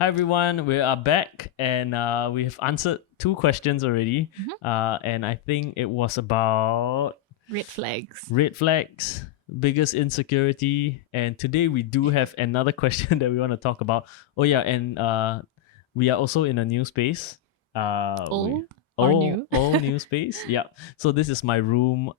Hi everyone, we are back and we have answered 2 questions already. And I think it was about Red flags. red flags, biggest insecurity, and today we do have another question that we want to talk about. Oh yeah, and we are also in a new space. Old or new? Old new space. Yeah. So this is my room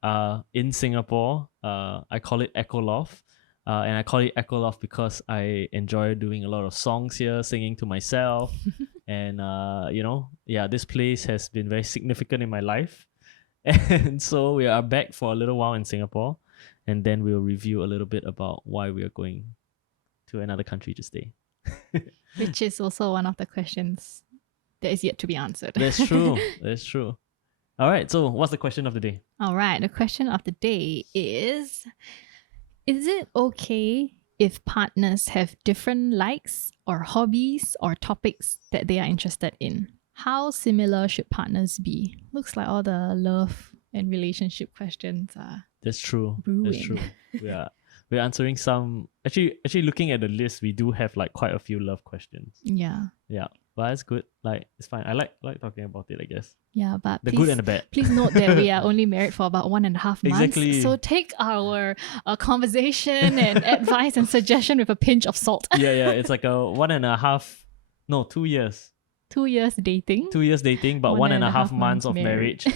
in Singapore. I call it Echo Loft. And I call it Echo Loft because I enjoy doing a lot of songs here, singing to myself. And, this place has been very significant in my life. And so we are back for a little while in Singapore. And then we'll review a little bit about why we are going to another country to stay. Which is also one of the questions that is yet to be answered. That's true. That's true. All right. So what's the question of the day? All right. The question of the day is it okay if partners have different likes or hobbies or topics that they are interested in? How similar should partners be? Looks like all the love and relationship questions are That's true. brewing. That's true. We're answering some. Actually, looking at the list, we do have like quite a few love questions. Yeah. Yeah, but it's good. Like it's fine. I like talking about it, I guess. Yeah, but The good and the bad. Please note that we are only married for about 1.5 months. Exactly. So take our conversation and advice and suggestion with a pinch of salt. Yeah. It's like a 2 years. 2 years dating. 2 years dating, but 1.5 months of marriage.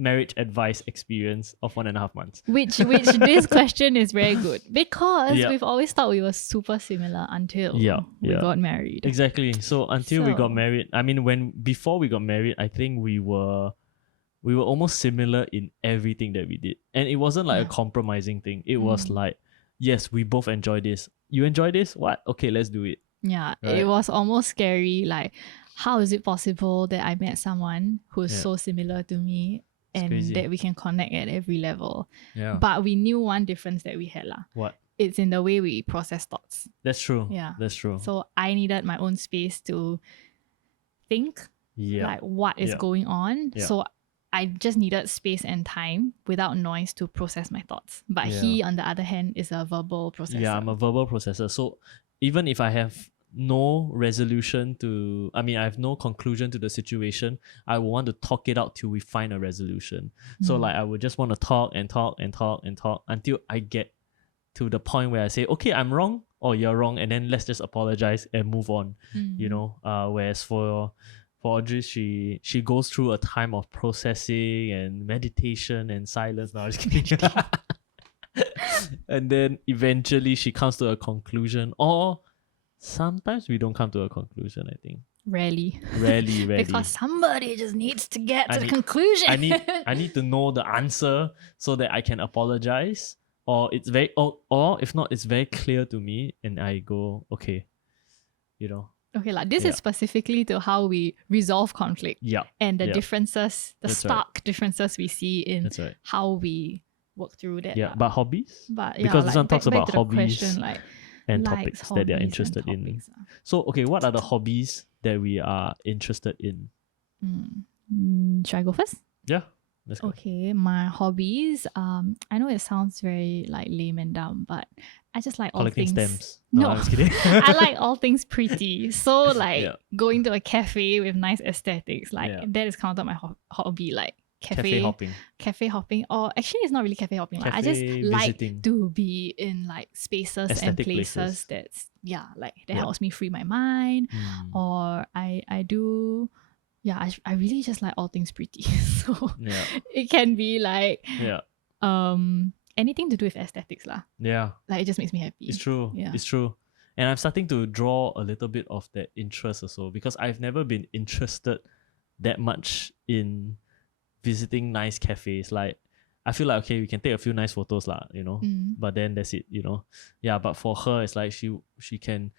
Marriage advice experience of 1.5 months. Which this question is very good because we've always thought we were super similar until we got married. Exactly. So until we got married, I mean, before we got married, I think we were almost similar in everything that we did, and it wasn't like a compromising thing. It was like, yes, we both enjoy this. You enjoy this? What? Okay, let's do it. Yeah, right? It was almost scary. Like, how is it possible that I met someone who is so similar to me? And that we can connect at every level. Yeah. But we knew one difference that we had. What? It's in the way we process thoughts. That's true. Yeah. That's true. So I needed my own space to think like what is going on. Yeah. So I just needed space and time without noise to process my thoughts. But he, on the other hand, is a verbal processor. Yeah, I'm a verbal processor. So even if I have no resolution to, I have no conclusion to the situation, I will want to talk it out till we find a resolution. So like I would just want to talk until I get to the point where I say, okay, I'm wrong or you're wrong, and then let's just apologize and move on. Whereas for Audris, she goes through a time of processing and meditation and silence. No, I'm just kidding. And then eventually she comes to a conclusion, or sometimes we don't come to a conclusion, I think. Rarely. Because somebody just needs to get to the conclusion. I need to know the answer so that I can apologize. Or it's very or if not, it's very clear to me and I go, okay. Okay, like this is specifically to how we resolve conflict. Yeah. And the differences, the stark differences we see in how we work through that. Yeah, but hobbies? But because this one talks about hobbies. Question, and topics that they are interested in. So, okay, what are the hobbies that we are interested in? Should I go first? Yeah, let's go. Okay, my hobbies. I know it sounds very like lame and dumb, but I just like collecting all things. Stamps. No, I'm just kidding. I like all things pretty. So like going to a cafe with nice aesthetics, like that is counted my hobby. Like cafe hopping, or actually it's not really cafe hopping. Like I just like to be in like spaces aesthetic and places that's that helps me free my mind. Or I do I really just like all things pretty. So it can be like anything to do with aesthetics lah. Yeah, like it just makes me happy. It's true. It's true. And I'm starting to draw a little bit of that interest also, because I've never been interested that much in visiting nice cafes. Like I feel like, okay, we can take a few nice photos lah, but then that's it, but for her it's like she can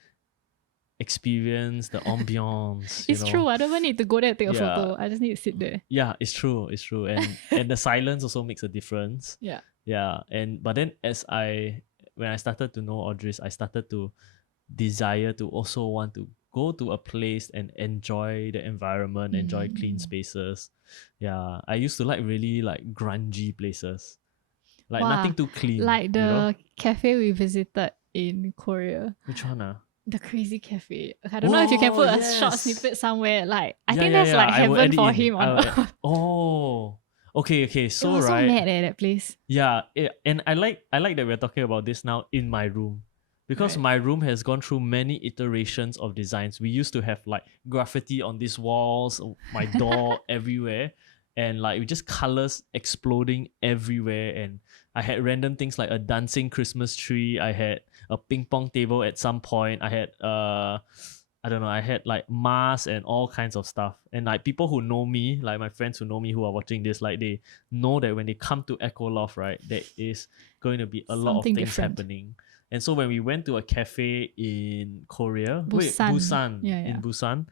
experience the ambience. It's true. I don't even need to go there and take a photo. I just need to sit there. Yeah, it's true. And the silence also makes a difference. But then when I started to know Audris, I started to desire to also want to go to a place and enjoy the environment, enjoy clean spaces. Yeah, I used to like really like grungy places, like nothing too clean. Like the cafe we visited in Korea. Which one? The Crazy Cafe. Okay, I don't know if you can put a short yes. snippet somewhere. Like, I Yeah, think yeah, that's yeah. like I will heaven edit for in. him. I On will earth. Oh, okay. It So was so right, mad at that place. yeah, and I like that we're talking about this now in my room. Because Right. my room has gone through many iterations of designs. We used to have like graffiti on these walls, my door everywhere, and like just colors exploding everywhere. And I had random things like a dancing Christmas tree. I had a ping pong table at some point. I had I don't know, I had like masks and all kinds of stuff. And like people who know me, like my friends who know me who are watching this, like they know that when they come to Echo Loft, right, there is going to be a lot of Something things different. happening. And so when we went to a cafe in Korea, Busan. In Yeah. Busan,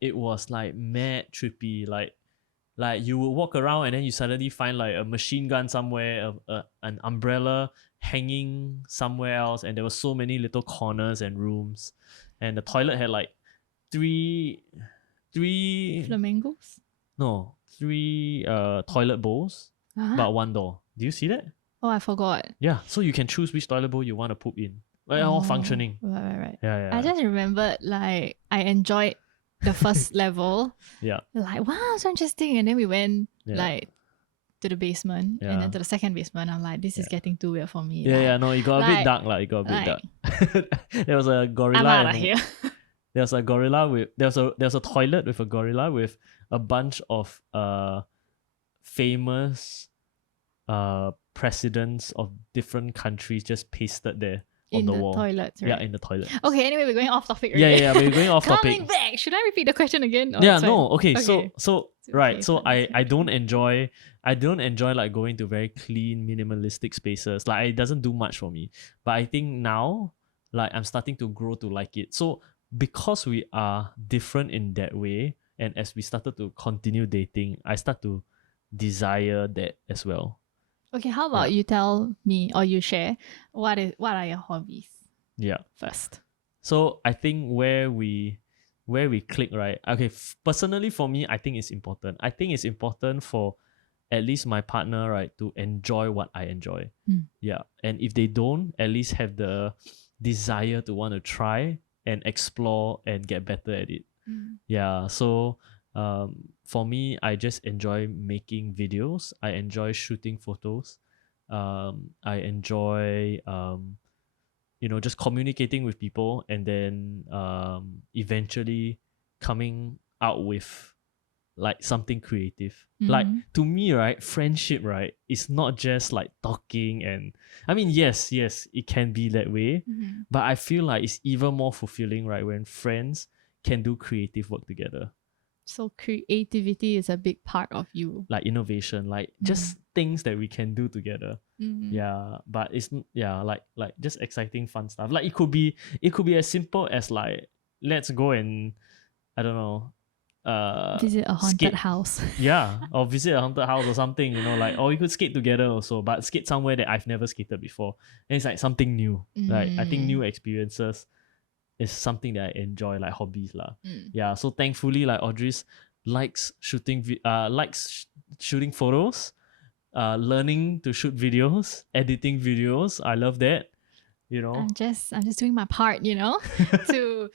it was like mad trippy. Like you would walk around and then you suddenly find like a machine gun somewhere, an umbrella hanging somewhere else, and there were so many little corners and rooms, and the toilet had like three Flamingos? no three toilet bowls, Uh-huh. but one door. Do you see that? Oh, I forgot. Yeah, so you can choose which toilet bowl you want to poop in. All functioning. Right. Yeah. I just remembered like I enjoyed the first level. Yeah. Like, wow, so interesting. And then we went Yeah. like to the basement and Yeah. then to the second basement. I'm like, this is getting too weird for me. Yeah, no, it got a bit like- dark, like it got a bit dark. There was a I'm gorilla. out of here. There was a gorilla with there was a toilet with a gorilla with a bunch of famous presidents of different countries just pasted there on In the the wall. toilets, right? Yeah, in the toilet. Okay, anyway, we're going off topic. Yeah, Right? we're going off Coming topic. back. Should I repeat the question again? Oh, Yeah, it's fine. no, okay. So It's right, okay, so fine, it's I don't okay. enjoy like going to very clean minimalistic spaces. Like it doesn't do much for me. But I think now like I'm starting to grow to like it. So because we are different in that way, and as we started to continue dating, I start to desire that as well. Okay, how about you tell me or you share what are your hobbies Yeah. first? So I think where we click, right? Okay, personally for me, I think it's important. I think it's important for at least my partner, right, to enjoy what I enjoy. Yeah. And if they don't, at least have the desire to want to try and explore and get better at it. Yeah. So for me, I just enjoy making videos. I enjoy shooting photos. I enjoy just communicating with people, and then eventually coming out with like something creative. Like to me, right, friendship, right, is not just like talking, and I mean yes it can be that way, but I feel like it's even more fulfilling, right, when friends can do creative work together. So creativity is a big part of you. Like innovation, like just things that we can do together. Yeah, but it's like just exciting fun stuff. Like it could be as simple as like let's go and I don't know visit a haunted skate. house. Yeah, or visit a haunted house or something, like, or you could skate together also, but skate somewhere that I've never skated before. And it's like something new. Like I think new experiences is something that I enjoy, like hobbies lah. Yeah, so thankfully like Audris likes shooting shooting photos, learning to shoot videos, editing videos. I love that. I'm just doing my part, to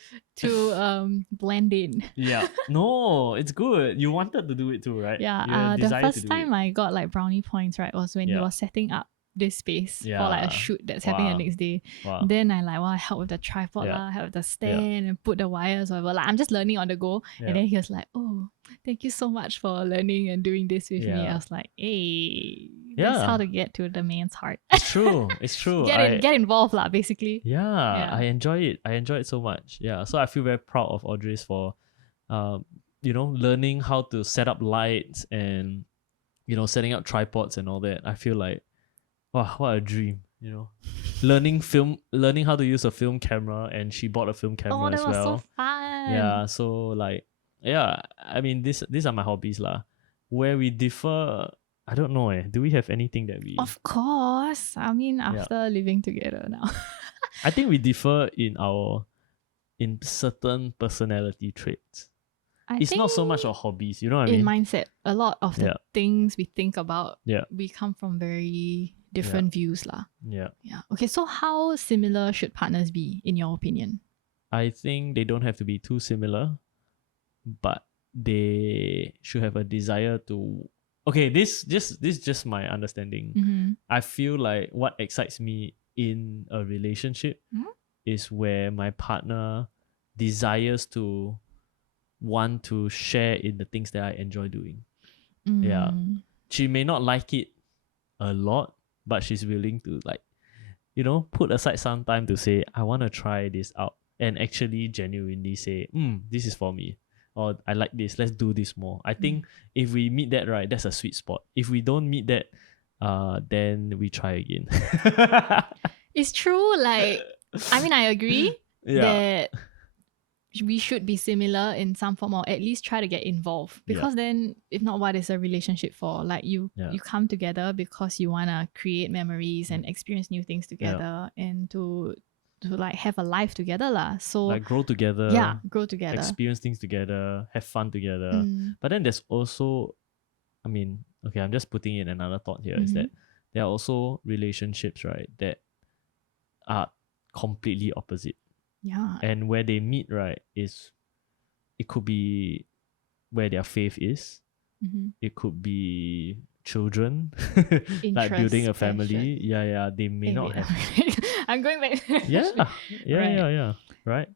blend in. Yeah. No, it's good. You wanted to do it too, right? Yeah. The first time I got like brownie points, right, was when he was setting up this space for like a shoot that's happening the next day. Wow. Then I help with the tripod, help with the stand and put the wires, whatever. Like I'm just learning on the go. And then he was like, oh, thank you so much for learning and doing this with me. I was like, hey, that's how to get to the man's heart. It's true. It's true. Get involved lah, basically. Yeah, I enjoy it. I enjoy it so much. Yeah. So I feel very proud of Audris for learning how to set up lights and setting up tripods and all that. I feel like, wow, what a dream, learning how to use a film camera, and she bought a film camera as well. That was so fun. Yeah, so like, I mean, these are my hobbies lah. Where we differ, I don't know. Do we have anything that we? Of course. I mean, after living together now. I think we differ in certain personality traits. It's not so much our hobbies, you know what I mean? In mindset, a lot of the things we think about, we come from very different views lah. Yeah. Okay, so how similar should partners be in your opinion? I think they don't have to be too similar, but they should have a desire to. Okay, this just my understanding. Mm-hmm. I feel like what excites me in a relationship is where my partner desires to want to share in the things that I enjoy doing. Yeah. She may not like it a lot, but she's willing to like, put aside some time to say, I want to try this out and actually genuinely say, this is for me. Or I like this, let's do this more. I think if we meet that, right, that's a sweet spot. If we don't meet that, then we try again. It's true. Like, I mean, I agree Yeah. that we should be similar in some form, or at least try to get involved, because then if not, what is a relationship for? Like you come together because you want to create memories and experience new things together and to like have a life together lah. So like grow together. Yeah, grow together. Experience things together, have fun together. But then there's also, I mean, okay, I'm just putting in another thought here, is that there are also relationships, right, that are completely opposite. Yeah. And where they meet, right, it could be where their faith is. It could be children, like building a family. Yeah, they may not have. I'm going back. Yeah. Right.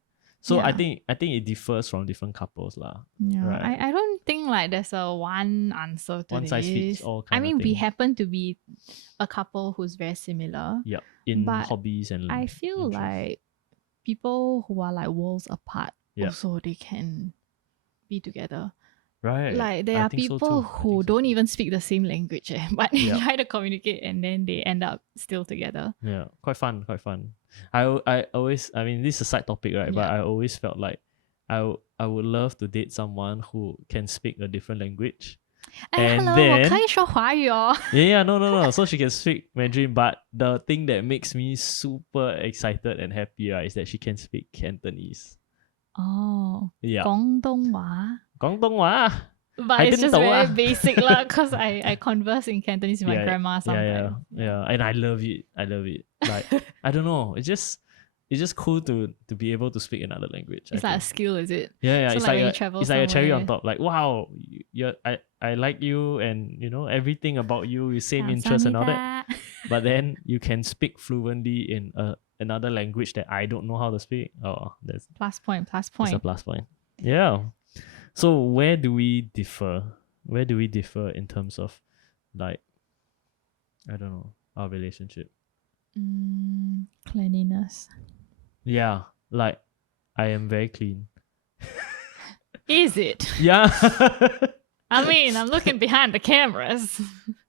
So I think it differs from different couples lah. Yeah, right. I don't think like there's a one answer to One this. size fits all kind I of mean, we thing. happen to be a couple who's very similar. Yeah, in but hobbies and I feel interests. like people who are like worlds apart Yeah. also they can be together. Right. Like there I are think so people too. I who think so don't too. even speak the same language, but they Yeah. try to communicate and then they end up still together. Yeah, quite fun. I always, I mean, this is a side topic, right? But I always felt like I would love to date someone who can speak a different language. And hello, then 我可以说华语哦。 yeah, no. So she can speak Mandarin, but the thing that makes me super excited and happy, right, is that she can speak Cantonese. Oh, Yeah. 廣東話。廣東話. But I it's didn't just know very ah. basic lah, because I converse in Cantonese with my grandma sometimes. Yeah, and I love it. Like I don't know, it's just cool to be able to speak another language. It's like a skill, is it? Yeah. So It's like like when you travel it's like a cherry on somewhere. top. Like wow, I like you, and everything about you is same interest and all that. But then you can speak fluently in another language that I don't know how to speak. Oh, that's Plus point. It's a plus point. Yeah. So where do we differ? Where do we differ in terms of, like, I don't know, our relationship? Cleanliness. Yeah, like I am very clean. Is it? Yeah. I mean, I'm looking behind the cameras.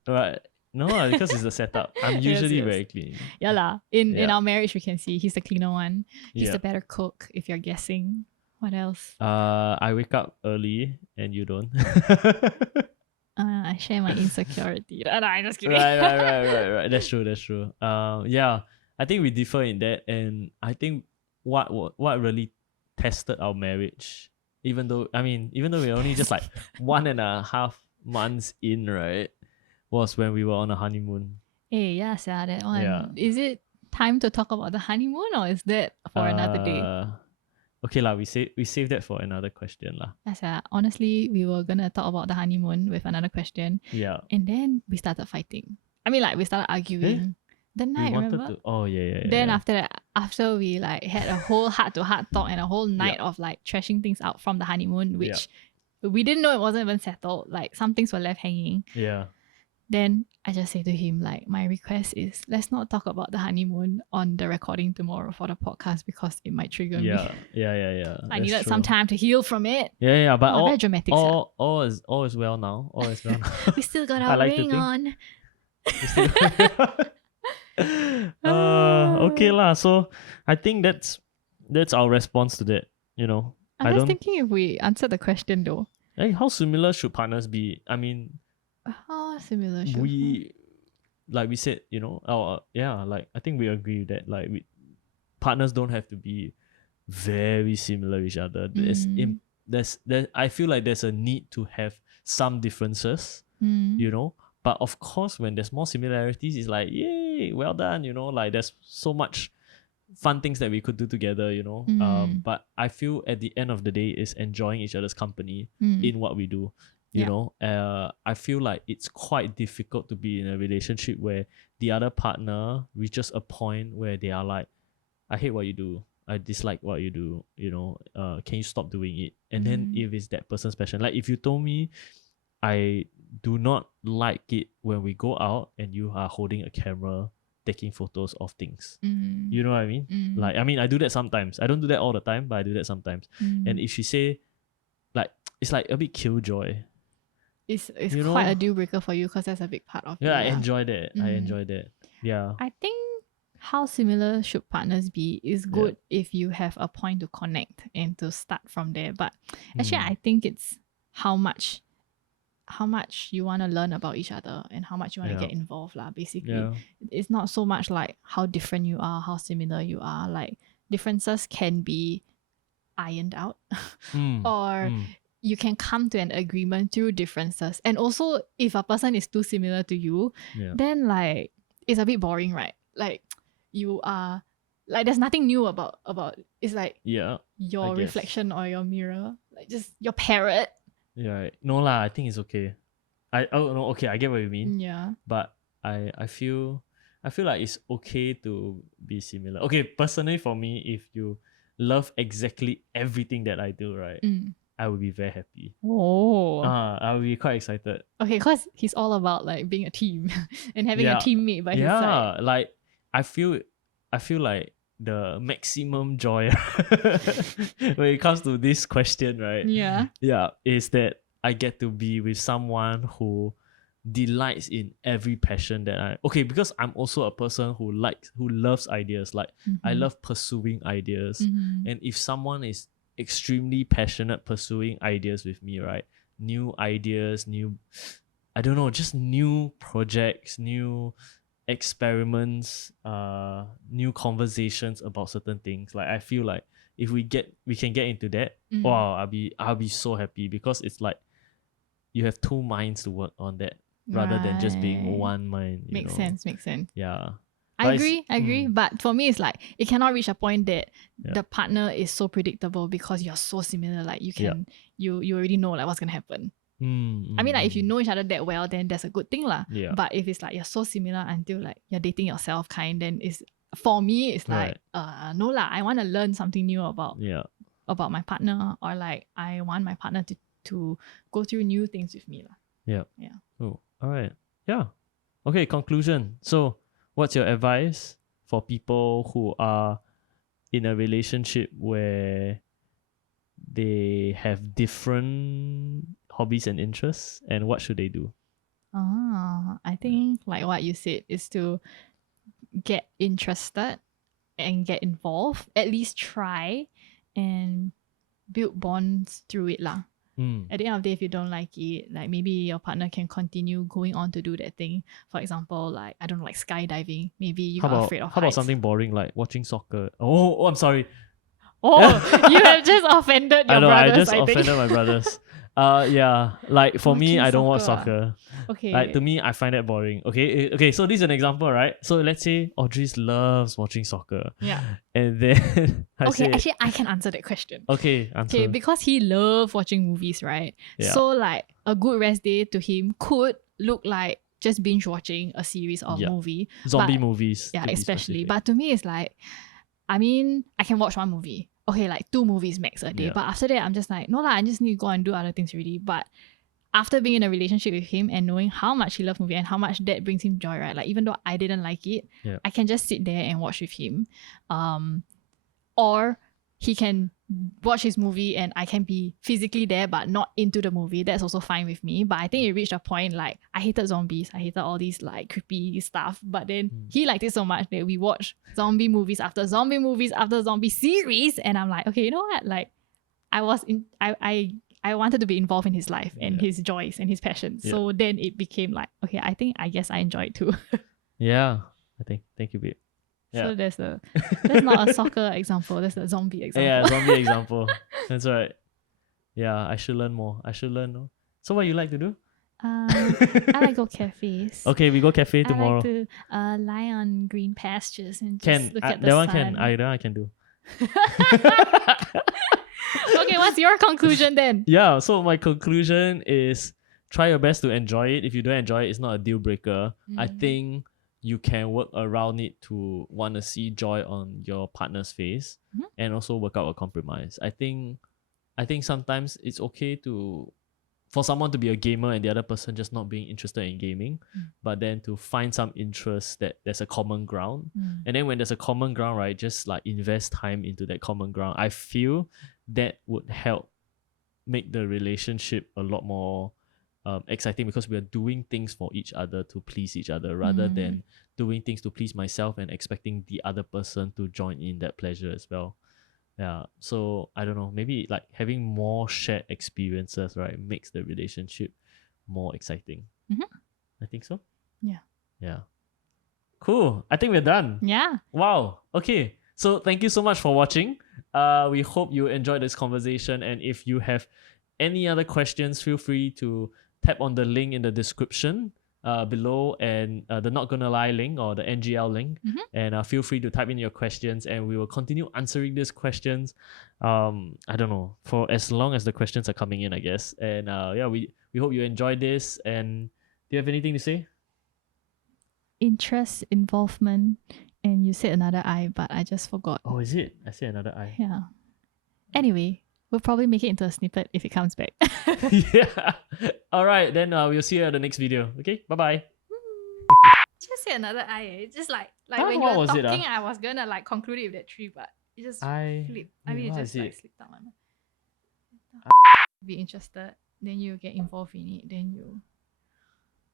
Right. No, because it's a setup. I'm usually very clean. Yeah lah. In our marriage, we can see he's the cleaner one. He's Yeah. the better cook, if you're guessing. What else? I wake up early and you don't. I share my insecurity. No, I'm just kidding. Right. That's true. Yeah, I think we differ in that, and I think what really tested our marriage, even though we're only just like 1.5 months in, right, was when we were on a honeymoon. Hey, yeah, that one. Yeah. Is it time to talk about the honeymoon, or is that for another day? Okay lah, we save that for another question lah. Yeah, honestly, we were gonna talk about the honeymoon with another question. Yeah. And then we started fighting. I mean, like we started arguing. The night, We wanted remember? to. Oh yeah. Then after that, after we like had a whole heart-to-heart talk and a whole night of like trashing things out from the honeymoon, which we didn't know it wasn't even settled. Like some things were left hanging. Yeah. Then I just say to him, like, my request is let's not talk about the honeymoon on the recording tomorrow for the podcast because it might trigger me. Yeah. I needed some time to heal from it. Yeah, but very dramatic. all is well now. All is well now. We still got I our like to ring think. on. Okay lah. So I think that's our response to that. I'm just thinking if we answer the question though. Hey, how similar should partners be? I mean, how similar should we said, like I think we agree with that. Like partners don't have to be very similar to each other. I feel like there's a need to have some differences, but of course when there's more similarities, it's like, yay, well done, like there's so much fun things that we could do together, you know. But I feel at the end of the day is enjoying each other's company in what we do. You know, I feel like it's quite difficult to be in a relationship where the other partner reaches a point where they are like, I hate what you do. I dislike what you do. You know, can you stop doing it? And then if it's that person's passion, like if you told me, I do not like it when we go out and you are holding a camera taking photos of things. You know what I mean? Like, I mean, I do that sometimes. I don't do that all the time, but I do that sometimes. And if she say, like, it's like a bit killjoy. It's quite a deal breaker for you because that's a big part of it. Yeah, I enjoy that. I enjoy that. Yeah. I think how similar should partners be is good if you have a point to connect and to start from there. But actually, I think it's how much you want to learn about each other and how much you want to get involved basically. It's not so much like how different you are, how similar you are. Like differences can be ironed out or you can come to an agreement through differences. And also if a person is too similar to you, then like it's a bit boring, right? Like you are like there's nothing new about it's like your reflection or your mirror, like just your parrot. Yeah, no lah, I think it's okay. I get what you mean. Yeah. But I feel like it's okay to be similar. Okay, personally for me, if you love exactly everything that I do, right? I would be very happy. Oh. I would be quite excited. Okay, because he's all about like being a team and having a teammate by his side. Yeah, like I feel like the maximum joy when it comes to this question, right? Yeah, is that I get to be with someone who delights in every passion that because I'm also a person who loves ideas. Like I love pursuing ideas, and if someone is extremely passionate pursuing ideas with me, right? New ideas, just new projects, new experiments, new conversations about certain things. Like I feel like if we can get into that, wow, I'll be so happy because it's like you have two minds to work on that rather than just being one mind. Makes sense. Yeah. I agree. But for me, it's like it cannot reach a point that the partner is so predictable because you're so similar. Like you can, you already know like what's gonna happen. I mean, like if you know each other that well, then that's a good thing lah. Yeah. But if it's like you're so similar until like you're dating yourself, then is for me it's like no lah. I want to learn something new about my partner, or like I want my partner to go through new things with me lah. Yeah. Oh, all right. Yeah. Okay. Conclusion. So, what's your advice for people who are in a relationship where they have different hobbies and interests, and what should they do? I think like what you said is to get interested and get involved, at least try and build bonds through it lah. At the end of the day, if you don't like it, like maybe your partner can continue going on to do that thing. For example, like I don't know, like skydiving. Maybe you are afraid of heights. How about something boring like watching soccer? Oh, I'm sorry. Oh, you have just offended your brothers. I just offended my brothers. Like for me, I don't watch soccer. Okay. Like to me, I find that boring. Okay. So this is an example, right? So let's say Audris loves watching soccer. Yeah. And then actually, I can answer that question. Okay, answer. Okay, because he loves watching movies, right? Yeah. So like a good rest day to him could look like just binge watching a series of movie. Zombie movies. Yeah, especially. But to me, it's like, I mean, I can watch one movie. Okay, like 2 movies max a day. But after that, I'm just like, no lah, I just need to go and do other things already. But after being in a relationship with him and knowing how much he loves movie and how much that brings him joy, right? Like even though I didn't like it, I can just sit there and watch with him. Or he can watch his movie and I can be physically there but not into the movie. That's also fine with me. But I think it reached a point like I hated zombies. I hated all these like creepy stuff. But then he liked it so much that we watched zombie movies after zombie movies after zombie series. And I'm like, okay, you know what? Like I wanted to be involved in his life and his joys and his passions. So then it became like, okay, I guess I enjoy it too. Yeah. Thank you, babe. Yeah. So that's not a soccer example, that's a zombie example. Yeah, zombie example. That's right. Yeah, I should learn more. So what you like to do? I like go cafes. Okay, we go cafe I tomorrow. like to lie on green pastures and just Can look at the that sun. one can I that one I can do. Okay, what's your conclusion then? Yeah, so my conclusion is try your best to enjoy it. If you don't enjoy it, it's not a deal breaker. I think you can work around it to want to see joy on your partner's face and also work out a compromise. I think sometimes it's okay for someone to be a gamer and the other person just not being interested in gaming, but then to find some interest that there's a common ground. And then when there's a common ground, right, just like invest time into that common ground. I feel that would help make the relationship a lot more exciting because we are doing things for each other to please each other rather than doing things to please myself and expecting the other person to join in that pleasure as well. Yeah, so I don't know, maybe like having more shared experiences, right, makes the relationship more exciting. I think so. Yeah. Cool. I think we're done. Yeah. Wow. Okay. So thank you so much for watching. We hope you enjoyed this conversation, and if you have any other questions, feel free to tap on the link in the description below and the Not Gonna Lie link or the NGL link, and feel free to type in your questions and we will continue answering these questions. I don't know, for as long as the questions are coming in, I guess. And yeah, we hope you enjoyed this. And do you have anything to say? Interest, involvement, and you said another I, but I just forgot. Oh, is it? I said another I. Yeah. Anyway, we'll probably make it into a snippet if it comes back. Yeah. All right, then we'll see you at the next video. Okay, bye-bye. Just say another I. Just like Huh? when you What were was it, talking, I was gonna like conclude it with that tree, but it just flipped. I mean, it what just is like it? slipped out my mind. Be interested, then you get involved in it, then you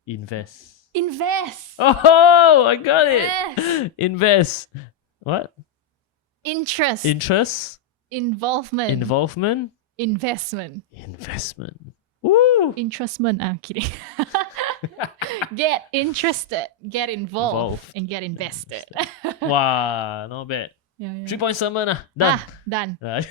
Invest. invest. Oh, I got it. Yes. Invest. What? Interest, Interest? involvement, Involvement? investment, Investment. Woo! interestment. I'm kidding. Get interested, get involved, Involved. and get invested. Wow, not bad. Yeah. 3-point sermon. Done. Done. Right.